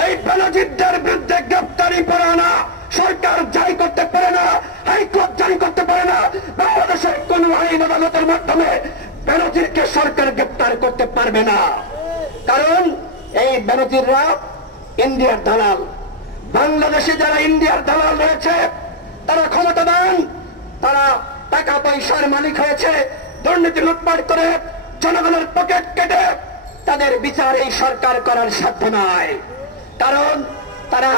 ওই বেনজিরদের বিরুদ্ধে গ্রেফতারি পরোয়ানা সরকার জারি করতে পারে না, হাইকোর্ট জারি করতে পারে না। বাংলাদেশের কোন আইন আদালতের মাধ্যমে বেনজিরকে সরকার গ্রেফতার করতে পারবে না, কারণ এই বেনজিররা ইন্ডিয়ার দালাল। বাংলাদেশে যারা ইন্ডিয়ার দালাল রয়েছে তারা ক্ষমতাবান, তারা টাকা পয়সার মালিক হয়েছে, দুর্নীতি লুটপাট করে জনগণের পকেট কেটে তাদের বিচার এই সরকার করার সাধ্য নয়, কারণ তারা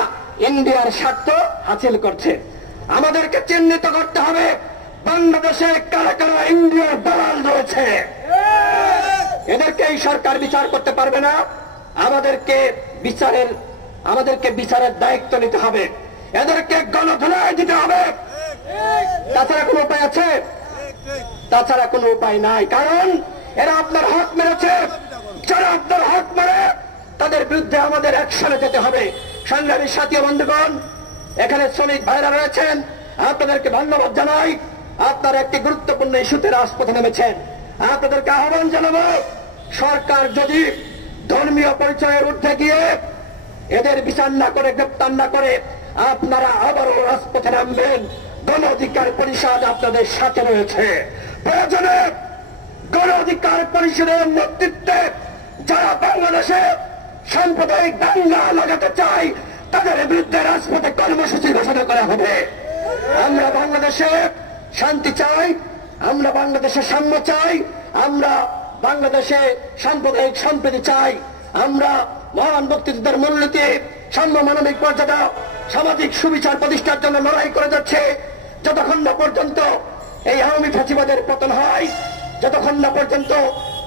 ইন্ডিয়ার স্বার্থ হাসিল করছে। আমাদেরকে চিহ্নিত করতে হবে বাংলাদেশে কারা কারা ইন্ডিয়ার দালাল রয়েছে। এদেরকে এই সরকার বিচার করতে পারবে না। আমাদেরকে বিচারের দায়িত্ব নিতে হবে, এদেরকে গণধোলাই দিতে হবে। তাছাড়া কোনো উপায় আছে? তাছাড়া কোনো উপায় নাই, কারণ এরা আপনার হক মেরেছে। যারা আপনার হক মারে তাদের বিরুদ্ধে আমাদের অ্যাকশনে যেতে হবে। সংগ্রামী সাথী বন্ধুগণ, এখানে শ্রমিক ভাইরা রয়েছেন, আপনাদেরকে ধন্যবাদ জানাই। আপনারা একটি গুরুত্বপূর্ণ ইস্যুতে রাজপথে নেমেছেন। আপনাদেরকে আহ্বান জানাবো, সরকার যদি ধর্মীয় পরিচয়ের ঊর্ধ্বে গিয়ে এদের বিচার না করে, গ্রেপ্তার না করে, আপনারা আবারও রাজপথে নামবেন। গণ অধিকার পরিষদ আপনাদের সাথে রয়েছে। প্রয়োজনে গণ অধিকার পরিষদের নেতৃত্বে যারা বাংলাদেশে সাম্প্রদায়িক দাঙ্গা লাগাতে চায় তাদের বিরুদ্ধে রাজপথে কর্মসূচি ঘোষণা করা হবে। আমরা বাংলাদেশে শান্তি চাই, আমরা বাংলাদেশে সাম্য চাই, আমরা বাংলাদেশে সাম্প্রদায়িক সম্প্রীতি চাই। আমরা মহান মুক্তিযুদ্ধের মূলনীতি, সাম্য, মানবিক মর্যাদা, সামাজিক সুবিচার প্রতিষ্ঠার জন্য লড়াই করে যাচ্ছে। যতক্ষণ না পর্যন্ত এই আওয়ামী ফ্যাসিবাদের পতন হয়, যতক্ষণ না পর্যন্ত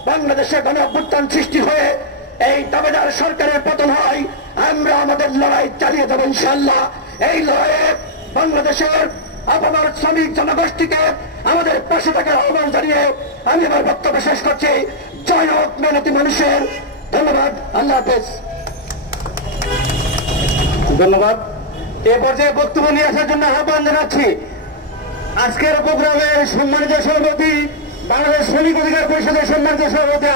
বাংলাদেশে গণ অভ্যুত্থান সৃষ্টি হয়ে এই দাবেদার সরকারের পতন হয়, আমরা আমাদের লড়াই চালিয়ে যাব ইনশাআল্লাহ। এই লড়াইয়ে বাংলাদেশের আপামর শ্রমিক জনগোষ্ঠীকে আমাদের পাশে থাকার আহ্বান জানিয়ে আমি আমার বক্তব্য শেষ করছি। জয় হোক মেহনতি মানুষের। ধন্যবাদ। আল্লাহ হাফেজ। ধন্যবাদ। এ পর্যায়ে বক্তব্য নিয়ে আসার জন্য আহ্বান জানাচ্ছি আজকের প্রোগ্রামের সম্মানিত সভাপতি, বাংলাদেশ শ্রমিক অধিকার পরিষদের সম্মানিত সভাপতি